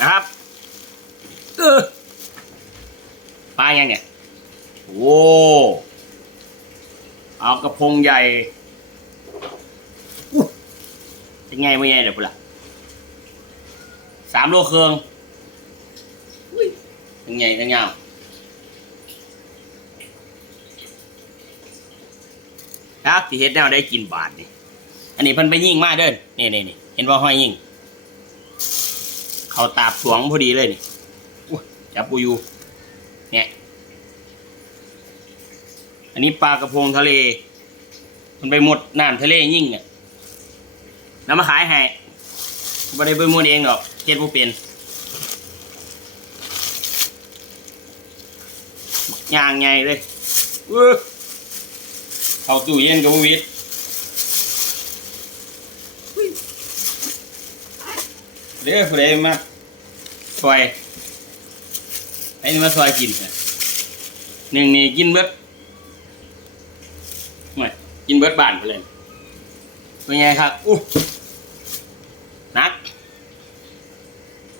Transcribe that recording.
นะครับเออปลายังเนี่ยโว้เอากระพงใหญ่อู้เป็นไงไม่ไงเดี๋ยวพุ่นละสามโลเครื่องยทั้งใหญ่ทั้งยาวครับที่เฮ็ดแนวได้กินบาทนี่ อันนี้เพิ่นไปยิงมาเด้อนี่นี่นี่เห็นว่าห้อยยิง เขาตาบสวงพอดีเลยนี่อุ๊ยจับปูอยู่เนี่ย อันนี้ปลากระพงทะเล มันไปหมดน้ำทะเลยิ่งอะแล้วมาขายให้บ่ได้ไปหมดเองหรอกเฮ็ดบ่เป็นย่างไงเลยเออเข้าตู้เย็นกับบ่วิท เด้อผู้ใดมาซอยไอ้นี่มาซอยกินหนึ่งนี่กินเบิดไม่กินเบิดบานไปเลยเป็นไงครับอู้